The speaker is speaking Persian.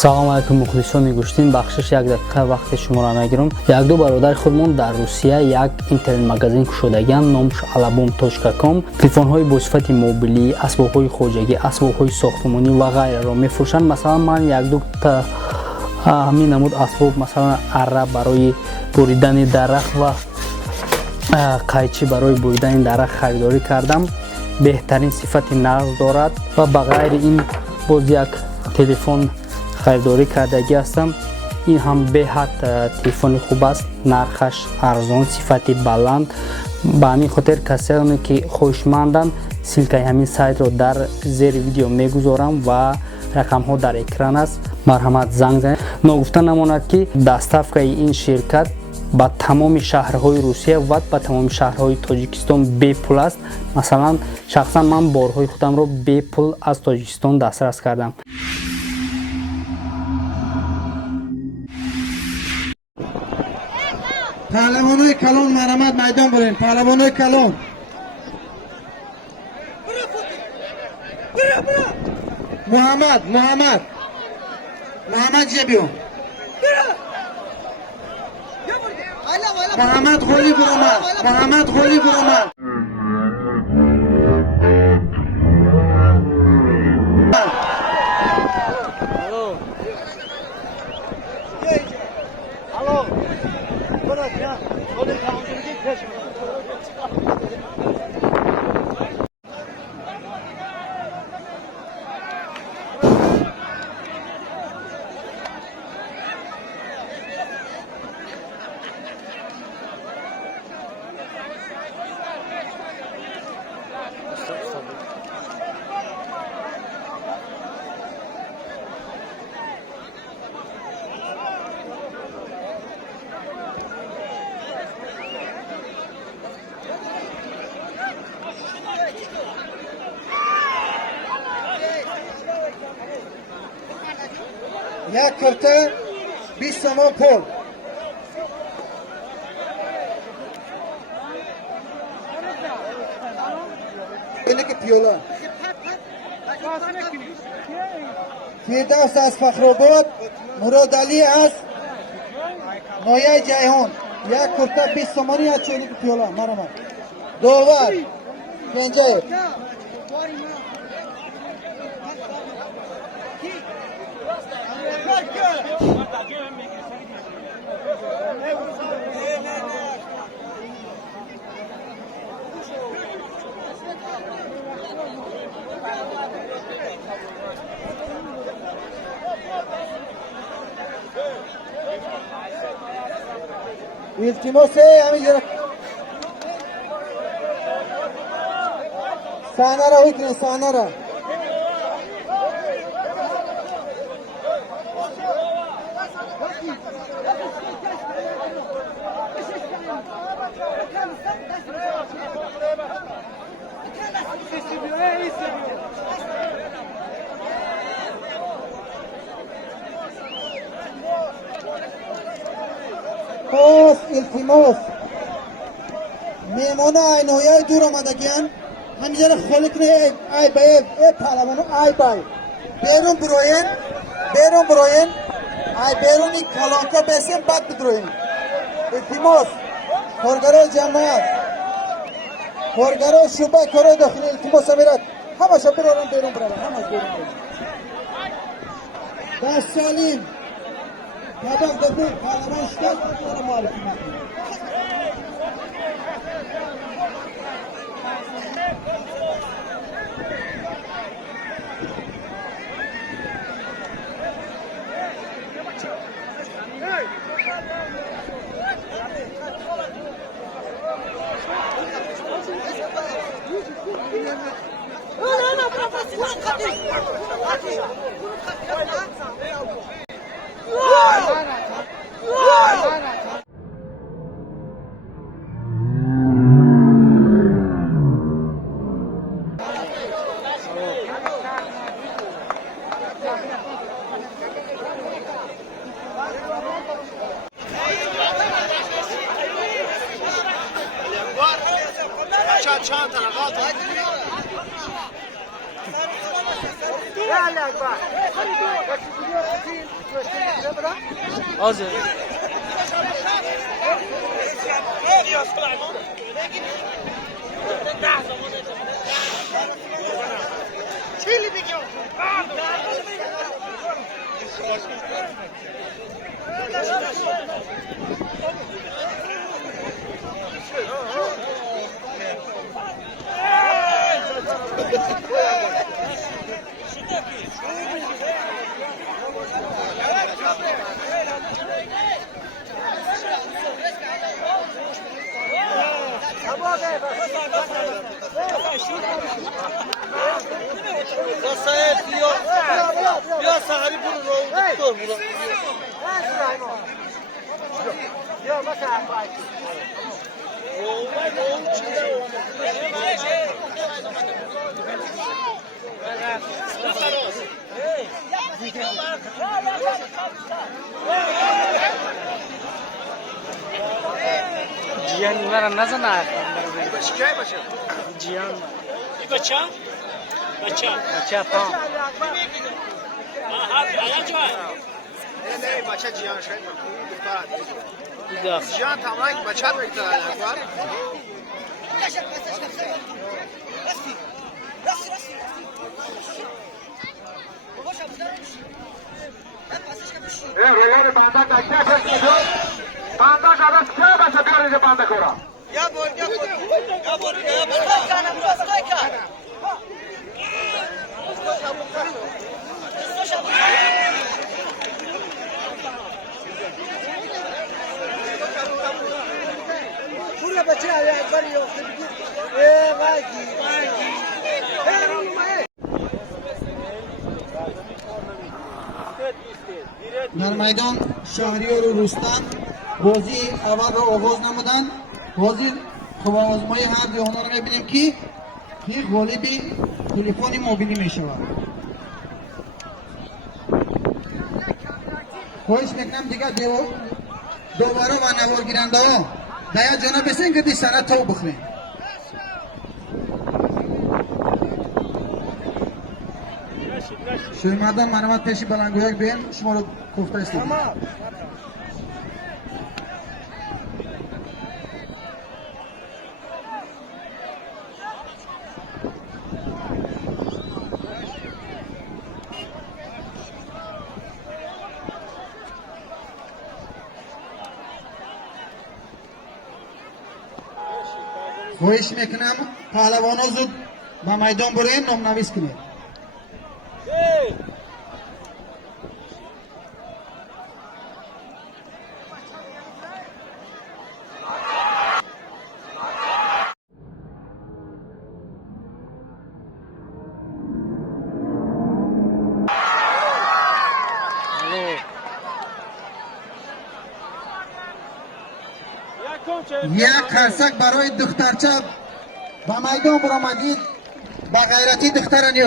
салом алайкум мухлисони Гуштин, бахшиш як дақиқа вақти шуморо мегирам. Як ду бародари худмон дар Русия як интернет магазин кушодагианд, номаш ALABOOM.com. телефонҳои босифати мобилӣ, асбобҳои хоҷагӣ, асбобҳои сохтмонӣ ва ғайраро мефурӯшанд. Масалан ман як ду ҳамин намуд асбоб, масалан арра барои буридани дарахт ва қайчи барои буридани дарахт харидорӣ кардам. беҳтарин сифати нағз дорад ва ба ғайри ин боз як телефон خریداری کردگی هستم. این هم به حد تلفن خوب است، نرخش ارزان، صفتی بلند. به همین خاطر کسانی که خوشمندند سیلکای همین سایت رو در زیر ویدیو میگذارم و رقم ها در اکران است. مرحمت زنگ زنید. نگفته نماند که دستافکای این شرکت با تمام شهرهای روسیه و با تمام شهرهای تاجیکستان بی پول است. مثلا شخصا من بارهای خودم رو بی پول از تاجیکستان دسترس کردم. پهلوانای کلان مرحمت میدان برین. پهلوانای کلان محمد جبیو محمد خولی برامد یک کرته 20 تومان پول. اینه که پیولا فیردوس از فخرآباد، مراد علی از نایه جیهان. یک کرته 20 تومانی از چونی که پیولا مرمت دوور پنجه التماس همینجا صحنه را بکنید. صحنه را پاس التماس میمانه اینویای دور آمدگیان همینجا را خالی کنه. ای بای پهلوانو ای بای بیرون بروین ای بیرون این کلانکا بسیم بد بدروین. التماس کارگرای جماعت، کارگرای شعبه کارای داخلی التماس میرد همه شا برارن بیرون همه بیرون دست سالیم کدام دبیر پهلوان شکست بکنه معرفی میکنه. چند طرقات حاضر جیان مرا نزنه جیان بچه پام نه بچه جیان شاید جیان تمام بچه رو اکتران اکبر رولار بنده دکته فکر میشون بنده شده سه بچه بیارید بنده کورا یا بول یا بول پورا بچه آیا اکبر یافته بگیر در میدان شهریار رستم بازی اول را آغاز نمودن. بازی خوازمای هر دیوانه را میبینیم که یک غالب تلفن موبیلی میشود. خواهش میکنم دیگه دوباره و نوار گیرنده ها دیا جانا بسین که دی سنت تاو بخورین. شوی مردان منامت پیشی بلنگویک بین شما رو گفته استیم. خواهش میکنم پهلوان ها زود به میدان برین نام نویس کنید. یک خرسک برای دخترچه به میدان برآمدید. با غیرتی دخترانی